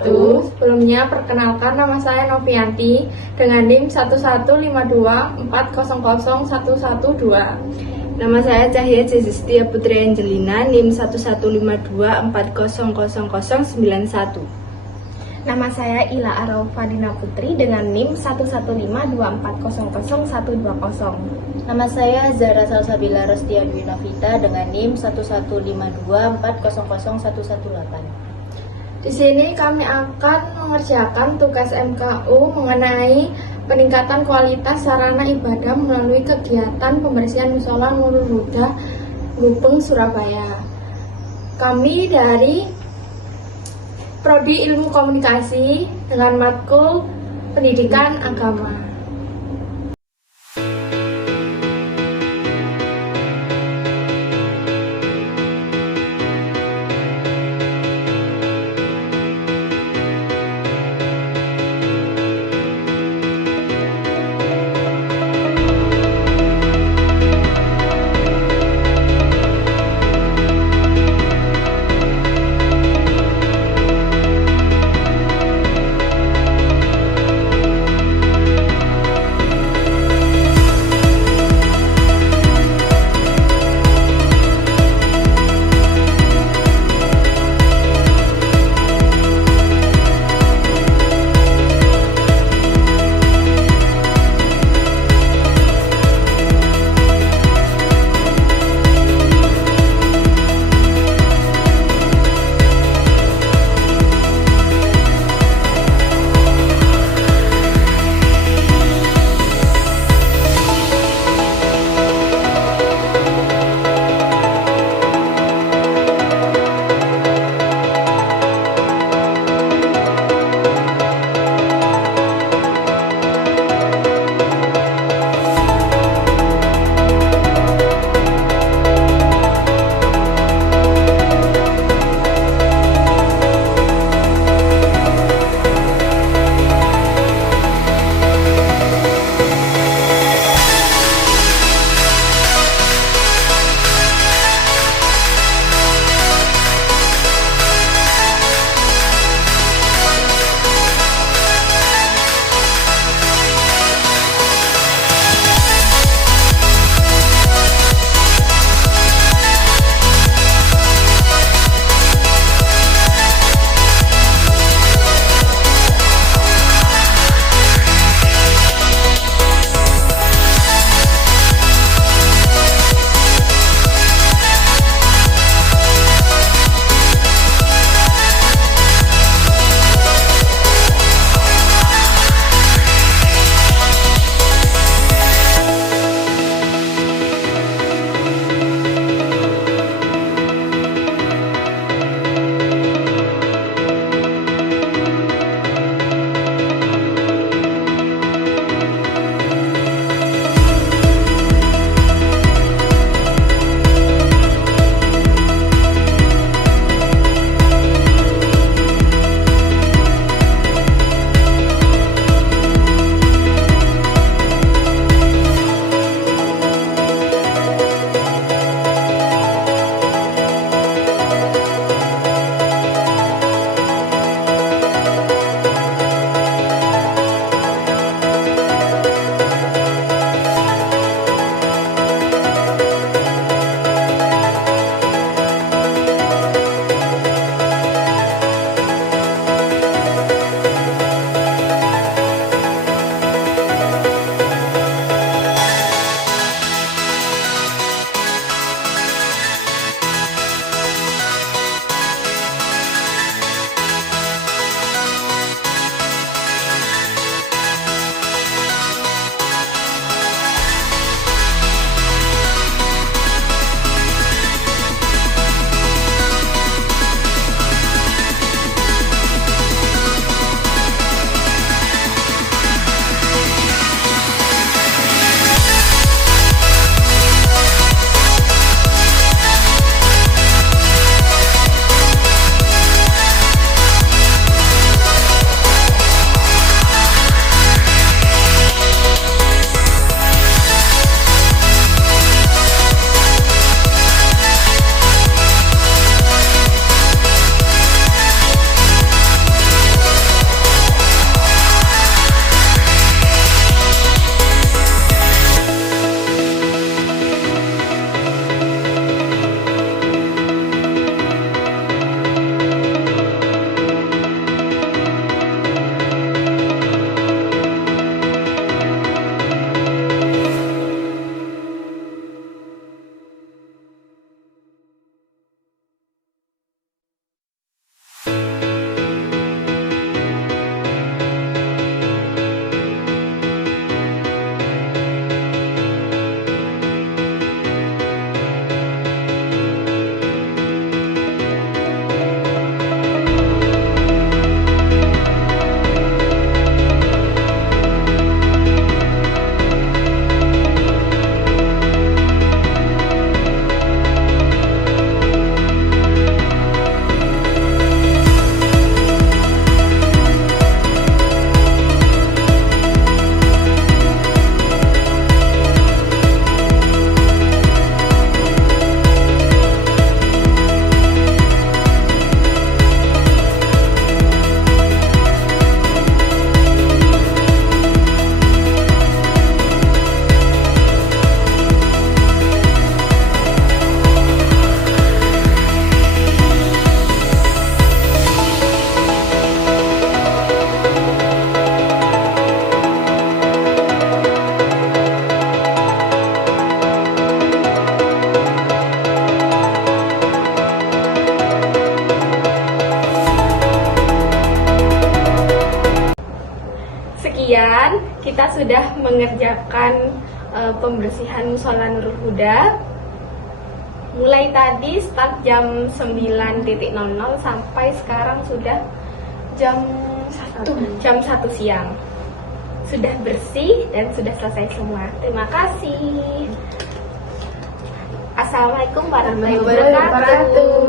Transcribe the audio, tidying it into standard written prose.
wabarakatuh. Sebelumnya perkenalkan nama saya Novianti dengan NIM 11524000112. Nama saya Cahya Cezistia Putri Angelina, NIM 11524000091. Nama saya Ila Arafadina Putri dengan NIM 11524000120. Nama saya Zara Salsabila Restia Dwi Novita dengan NIM 11524000118. Di sini kami akan mengerjakan tugas MKU mengenai peningkatan kualitas sarana ibadah melalui kegiatan pembersihan musola Nurul Huda Gubeng, Surabaya. Kami dari Prodi Ilmu Komunikasi dengan matkul Pendidikan Agama. kita sudah mengerjakan pembersihan Musola Nurul Huda. Mulai tadi start jam 9.00 sampai sekarang sudah jam 1 siang. Sudah bersih dan sudah selesai semua. Terima kasih. Assalamualaikum warahmatullahi wabarakatuh.